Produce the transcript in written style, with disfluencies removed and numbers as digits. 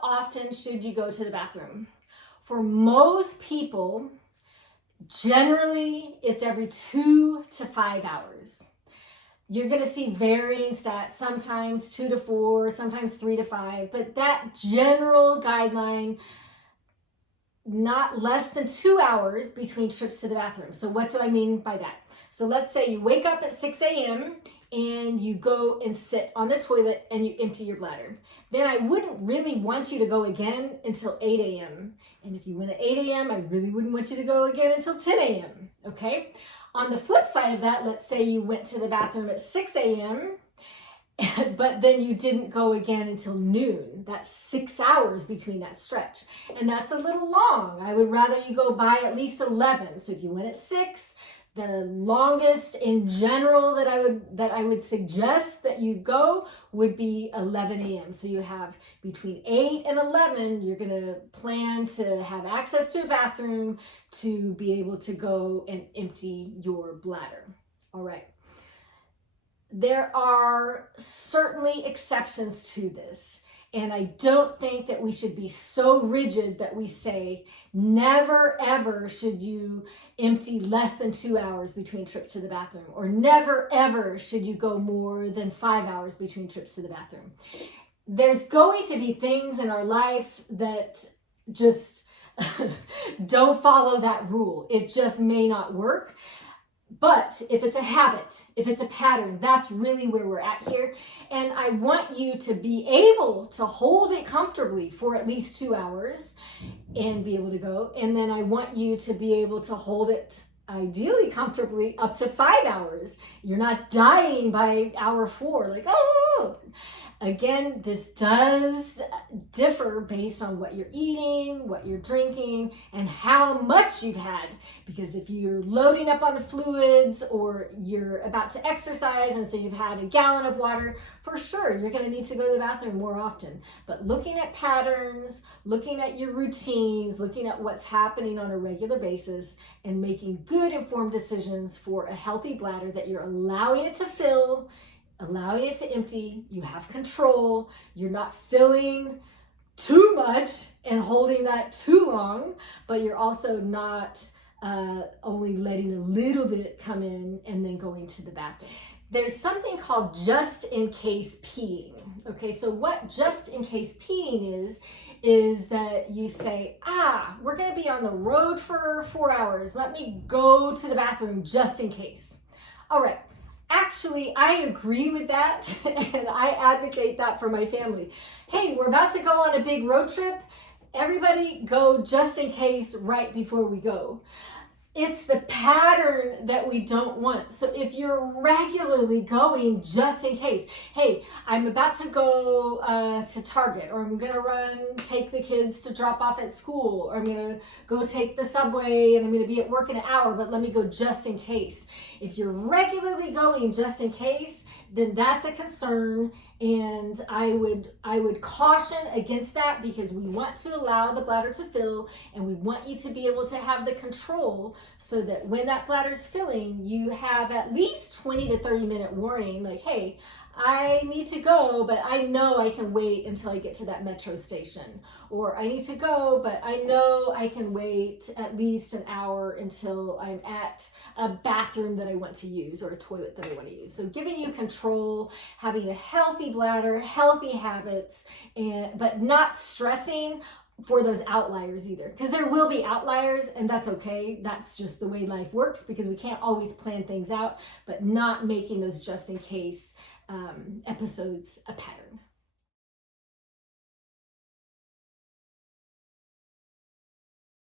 how often should you go to the bathroom? For most people, generally it's every 2 to 5 hours. You're going to see varying stats, sometimes 2 to 4, sometimes 3 to 5, but that general guideline, not less than 2 hours between trips to the bathroom. So what do I mean by that? So let's say you wake up at 6 a.m. and you go and sit on the toilet and you empty your bladder. Then I wouldn't really want you to go again until 8 a.m. And if you went at 8 a.m., I really wouldn't want you to go again until 10 a.m. Okay? On the flip side of that, let's say you went to the bathroom at 6 a.m., but then you didn't go again until noon. That's 6 hours between that stretch. And that's a little long. I would rather you go by at least 11. So if you went at 6, the longest in general that I would suggest that you go would be 11 a.m. So you have between 8 and 11, you're going to plan to have access to a bathroom to be able to go and empty your bladder. All right. There are certainly exceptions to this. And I don't think that we should be so rigid that we say never ever should you empty less than 2 hours between trips to the bathroom, or never ever should you go more than 5 hours between trips to the bathroom. There's going to be things in our life that just don't follow that rule. It just may not work. But if it's a habit, if it's a pattern, that's really where we're at here. And I want you to be able to hold it comfortably for at least 2 hours and be able to go. And then I want you to be able to hold it ideally comfortably up to 5 hours. You're not dying by hour 4, like, oh. Again, this does differ based on what you're eating, what you're drinking, and how much you've had. Because if you're loading up on the fluids, or you're about to exercise and so you've had a gallon of water, for sure you're going to need to go to the bathroom more often. But looking at patterns, looking at your routines, looking at what's happening on a regular basis, and making good informed decisions for a healthy bladder that you're allowing it to fill, allowing it to empty, you have control, you're not filling too much and holding that too long, but you're also not only letting a little bit come in and then going to the bathroom. There's something called just in case peeing. Okay, so what just in case peeing is that you say, we're gonna be on the road for 4 hours. Let me go to the bathroom just in case. All right. Actually, I agree with that, and I advocate that for my family. Hey, we're about to go on a big road trip. Everybody go just in case right before we go. It's the pattern that we don't want. So if you're regularly going just in case, hey, I'm about to go to Target, or I'm going to take the kids to drop off at school, or I'm going to go take the subway and I'm going to be at work in an hour, but let me go just in case. If you're regularly going just in case, then that's a concern, and I would caution against that, because we want to allow the bladder to fill, and we want you to be able to have the control so that when that bladder's filling, you have at least 20 to 30 minute warning, like, hey, I need to go, but I know I can wait until I get to that metro station. Or I need to go, but I know I can wait at least an hour until I'm at a bathroom that I want to use, or a toilet that I want to use. So giving you control, having a healthy bladder, healthy habits, but not stressing for those outliers either. Because there will be outliers, and that's okay. That's just the way life works, because we can't always plan things out, but not making those just in case episodes a pattern.